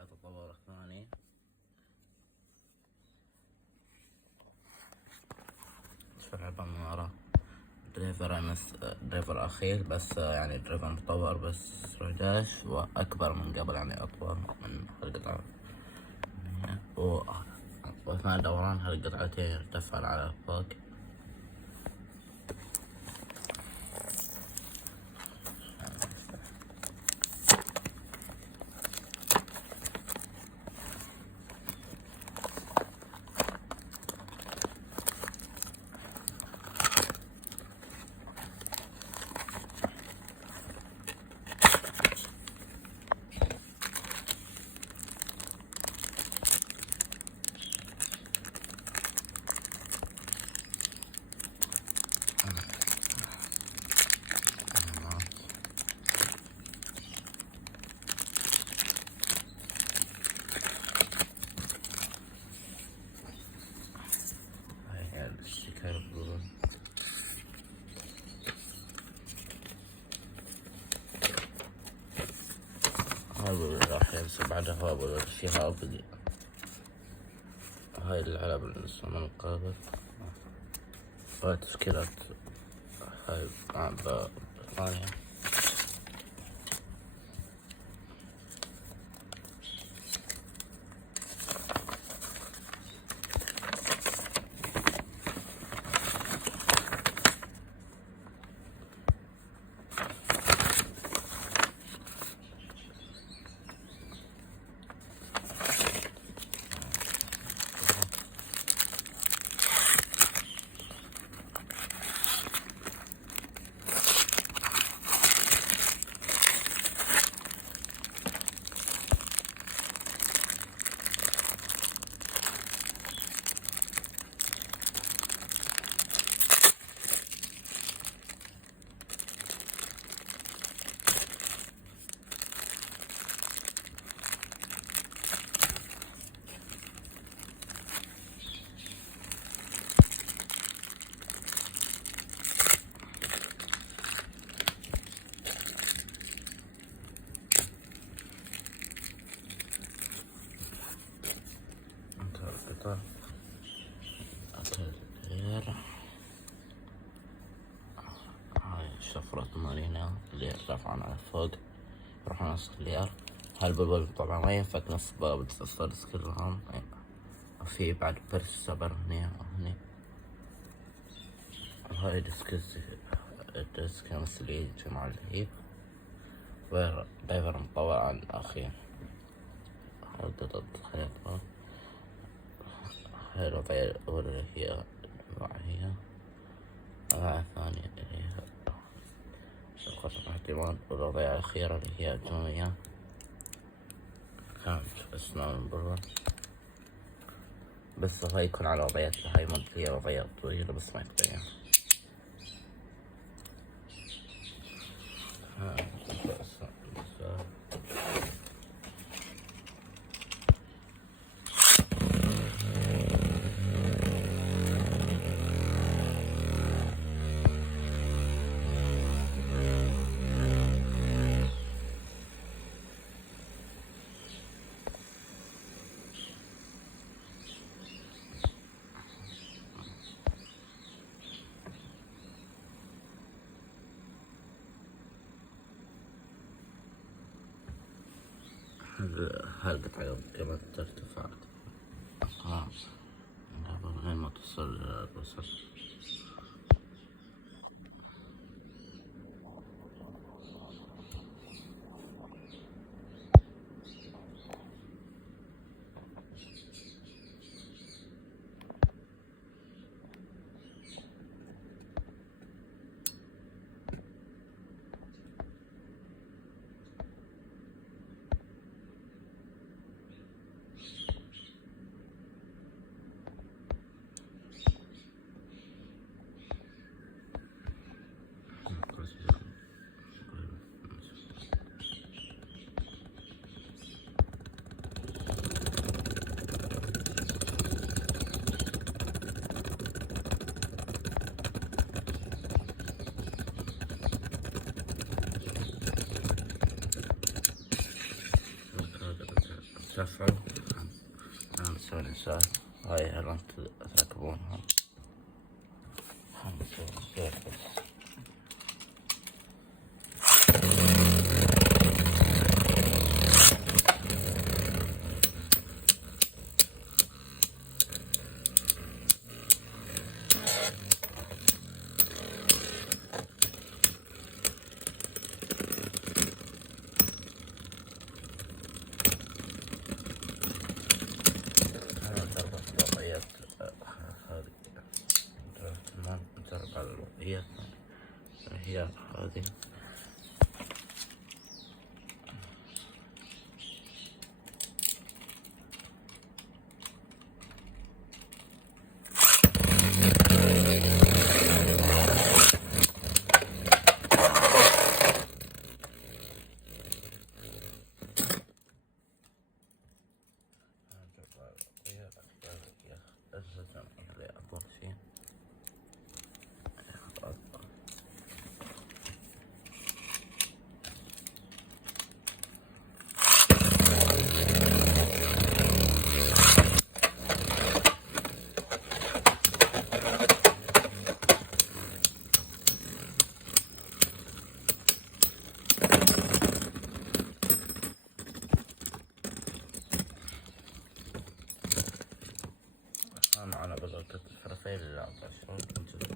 التطور الثاني في اللعبة من ورا دريفر أخير، بس يعني دريفر مطور بس 11 وأكبر من قبل، يعني أطول من هالقطعة. وأثناء دوران هالقطعتين يرتفع على فوق. هذا راح ينسى بعدها هذا الشهاب. هاي العلب اللي نسمى مقابل، هاي تشكيلات هاي ثانية. هاي شفرة مارينا اللي رفعنا على فوق، راح نص الليار. هالبلبل طبعا ما ينفك نص باب تتصرص كلهم. وفي بعد برس صبر هنا وهنا. وهاي الديسك نفس اللي يجي مع الهيب، ودايفر مطور عن الأخير. هاي قطعة خياطة. هاي الوضعية الأولى اللي هي الوعية، الوضعية الثانية اللي هي قطعة الاحتمال، والوضعية الأخيرة اللي هي الجمية كانت اسمها من برا. بس هاي يكون على وضعيات، هاي هي وضعيات طويلة بس ما يقطعها. هالقطعة كمان ترتفع لين ما تصل للوسط. تفعل نسوي الإنسان هاي الآن تركبونها نسوي السيرفس. نجرب على الوضعيات هي هذه. معنا بلبل رافايل اللي 14